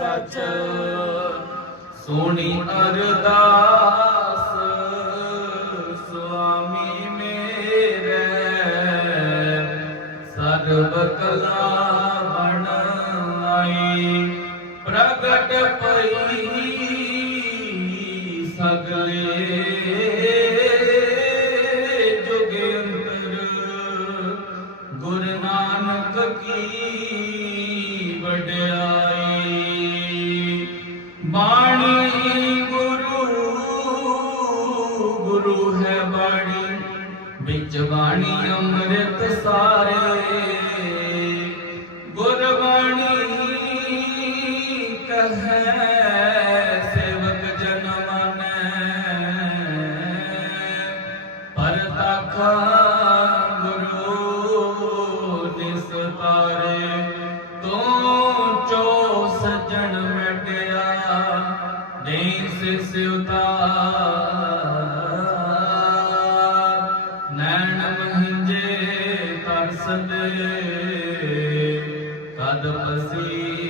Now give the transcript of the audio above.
ਸੱਚ। ਸੋਹਣੀ ਅਰਦਾਸ, ਸੁਆਮੀ ਮੇਰੇ। ਸਰਬ ਕਲਾ ਬਣ ਆਈ, ਪ੍ਰਗਟ ਪਈ ਸਗਲੇ ਜੁਗ ਅੰਤਰ ਨਾਨਕ ਕੀ ਵਡਿਆਈ ਗੁਰੂ ਹੈ ਬਾਣੀ, ਵਿੱਚ ਬਾਣੀ ਅੰਮ੍ਰਿਤ ਸਾਰੇ। ਗੁਰਬਾਣੀ ਕਹੈ, ਸੇਵਕ ਜਨ ਮਾਨੈ। ਪਰਤਖਾ ਗੁਰੂ ਨਿਸਤਾਰੇ ਤੂੰ ਚੋ ਸਜਣ ਮਿਟਿਆ, ਨਹੀਂ ਸਿਸ ਉਤਾਰ ਨੈਣ ਮਹਿੰਜੇ ਤਰਸਦੇ ਕਦ ਪਸੀ